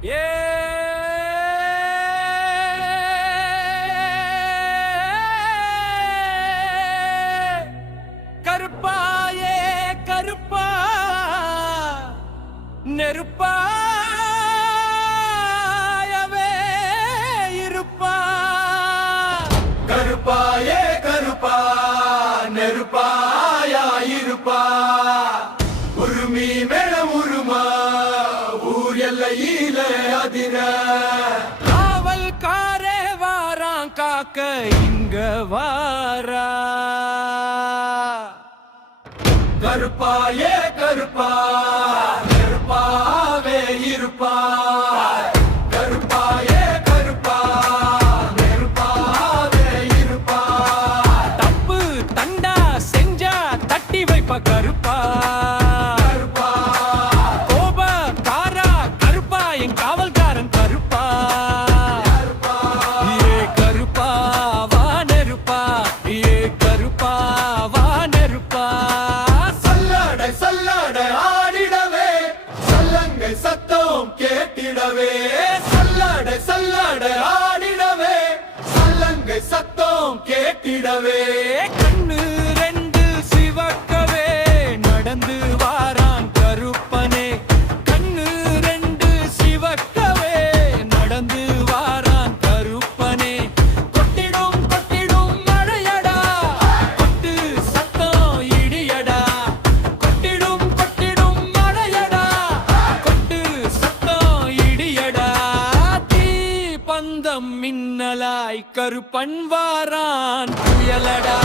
ஏ கருப்பாயே கருப்பா நெருப்பாயவே இருப்பா கருப்பாயே கருப்பா நெருப்பாயா இருப்பா உருமி மேளம் உருமா ஊர் எல்லையில அதிர காவல்காரே வாரான் காக்க இங்க வாரா கருப்பாயே கருப்பா நெருப்பாவே இருப்பா கருப்பாயே கருப்பா நெருப்பாவே இருப்பா தப்பு தண்டா செஞ்சா தட்டி வைப்ப கருப்பா கருப்பா கோப காரா கருப்பா என் காவல்காரன் கருப்பா ஏ கருப்பா வா நெருப்பா ஏ கருப்பா வா நெருப்பா சல்லடை சல்லடை ஆடிடவே சல்லங்கை சத்தம் கேட்டிடவே சல்லடை சல்லடை ஆடிடவே சல்லங்கை சத்தம் கேட்டிடவே கண்ணு ரெண்டு சிவக்கவே நடந்து வாரான் கருப்பனே கண்ணு ரெண்டு சிவக்கவே நடந்து வாரான் கருப்பனே கொட்டிடும் கொட்டிடும் மழையடா கொட்டு சத்தம் இடியடா கொட்டிடும் கொட்டிடும் மழையடா கொட்டு சத்தம் இடியடா தீ பந்தம் மின்னலாய் கருப்பன் வாரான் புயலடா